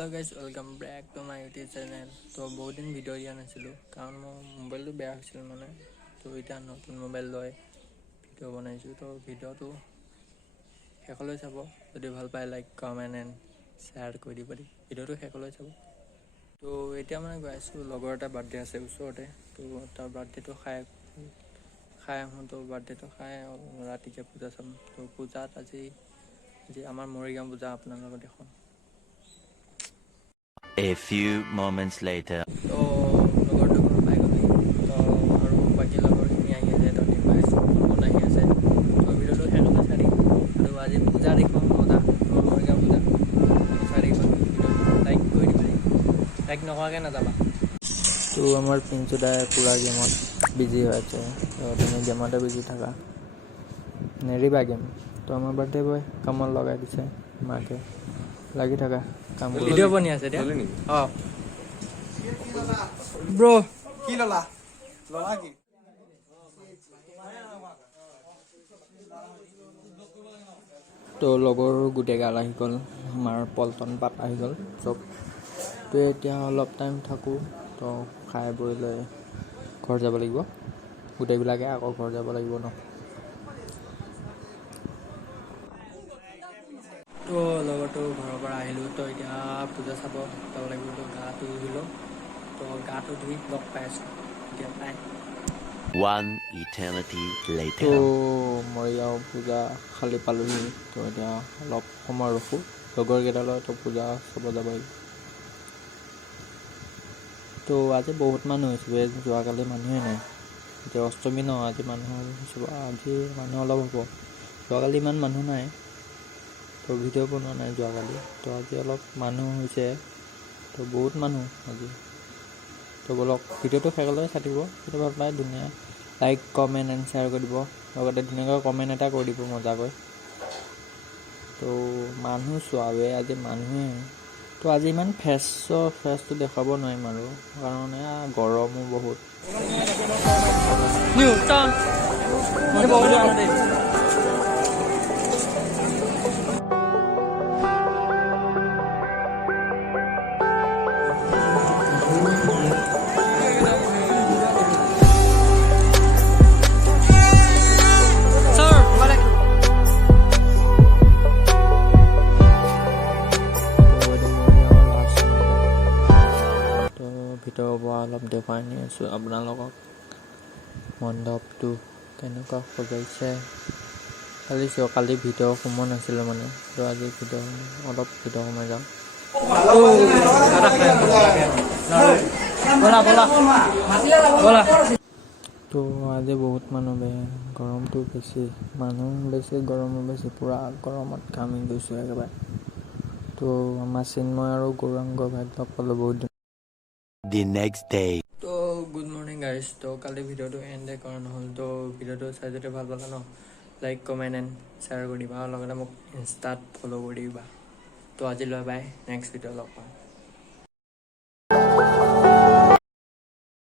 Hello guys, welcome back to my YouTube channel. তো বহুত দিন ভিডিঅ' দিয়া নাছিলোঁ কাৰণ মোৰ মোবাইলটো বেয়া হৈছিল মানে। তো এতিয়া নতুন মোবাইল লৈ ভিডিঅ' বনাইছোঁ। তো ভিডিঅ'টো শেষলৈ চাব। যদি ভাল পায় লাইক কমেণ্ট এণ্ড শ্বেয়াৰ কৰি দিব পাৰি। ভিডিঅ'টো শেষলৈ চাব। তো এতিয়া মানে গৈ আছোঁ, লগৰ এটা বাৰ্থডে আছে ওচৰতে। তো তাৰ বাৰ্থডেটো খাই আহোঁ। তো বাৰ্থডেটো খাই ৰাতিকৈ পূজা চাম। তো পূজাত আজি আমাৰ মৰিগাঁও পূজা আপোনালোকক দেখুৱাম। A few moments later. তো লগৰটো ঘৰত পাই গ'লি। তো আৰু বাকী লগৰখিনি আহি আছে, তো নিবা স্কুল আহি আছে। তো ভিডিঅ'টো শেষলৈ চাই দিম। আৰু আজি পূজা দেখুৱাম মজা, আমাৰ মৰিগাঁও পূজা। তো চাই দিম ভিডিঅ'টো লাইক কৰি দিব লাগিব, লাইক নকৰাকৈ নাযাবা। তো আমাৰ পিঞ্চু দাই পূৰা গেমত বিজি হৈ আছে। তো তুমি গেমতে বিজি থাকা, নেৰিবা গেম। তো আমাৰ বাৰ্থডে বয় কামত লগাই দিছে মাকে, লাগি থাকা কাম। ভিডিঅ' বনি আছে এতিয়া। অঁ ব্ৰ কি ললা কি তো লগৰ গোটেই গাল আহি গ'ল, আমাৰ পল্টন পাত আহি গ'ল চব। তো এতিয়া অলপ টাইম থাকোঁ, তো খাই বৈ লৈ ঘৰ যাব লাগিব। গোটেইবিলাকে আকৌ ঘৰ যাব লাগিব ন। তো লগৰটো ঘৰৰ পৰা আহিলোঁ, তো এতিয়া পূজা চাব যাব লাগিব। তো গাটো ধুলোঁ, তো গাটো ধুই লগ পাই আছোঁ এতিয়া পাই। One eternity তো later. মৰিগাঁও পূজা খালি পালোহি। তো এতিয়া অলপ সময় ৰখোঁ লগৰকেইটালৈ, তো পূজা চাব যাব লাগিব। তো আজি বহুত মানুহ হৈছে, যোৱাকালি মানুহে নাই। এতিয়া অষ্টমী ন, আজি মানুহ অলপ হ'ব। যোৱাকালি ইমান মানুহ নাই, তো ভিডিঅ' বনোৱা নাই যোৱাকালি। তো আজি অলপ মানুহ হৈছে, তো বহুত মানুহ আজি। তো বলক ভিডিঅ'টো শেষলৈ চাই দিব। যদি ভাল পায় ধুনীয়া লাইক কমেণ্ট এণ্ড শ্বেয়াৰ কৰি দিব, লগতে ধুনীয়াকৈ কমেণ্ট এটা কৰি দিব মজাকৈ। তো মানুহ চোৱাবে আজি মানুহে। তো আজি ইমান ফ্ৰেছটো দেখাব নোৱাৰিম আৰু, কাৰণ গৰমো বহুত। ভিতৰৰ পৰা অলপ দেখুৱাই নি আছোঁ আপোনালোকক মণ্ডপটো কেনেকুৱা সজাইছে। কালি ভিডিঅ' সোমোৱা নাছিলোঁ মানে, তো আজি অলপ ভিডিঅ' সোমাই যাওঁ। তো আজি বহুত মানুহ গৰমটো বেছি, মানুহ বেছি গৰমো বেছি, পূৰা গৰমত ঘামি গৈছোঁ একেবাৰে। তো আমাৰ চিন্ময় আৰু গৌৰাংগ ভাইক লগ পালোঁ বহুত দিন। The next day. তো গুড মৰ্ণিং গাইজ। তো কালি ভিডিঅ'টো এণ্ডে কৰা নহ'ল। তো ভিডিঅ'টো চাই যদি ভাল পালা ন, লাইক কমেণ্ট এণ্ড শ্বেয়াৰ কৰি দিবা, আৰু লগতে মোক ইনষ্টাত ফ'ল' কৰি দিবা। তো আজিলৈ বাই, নেক্সট ভিডিঅ' লগ পাম।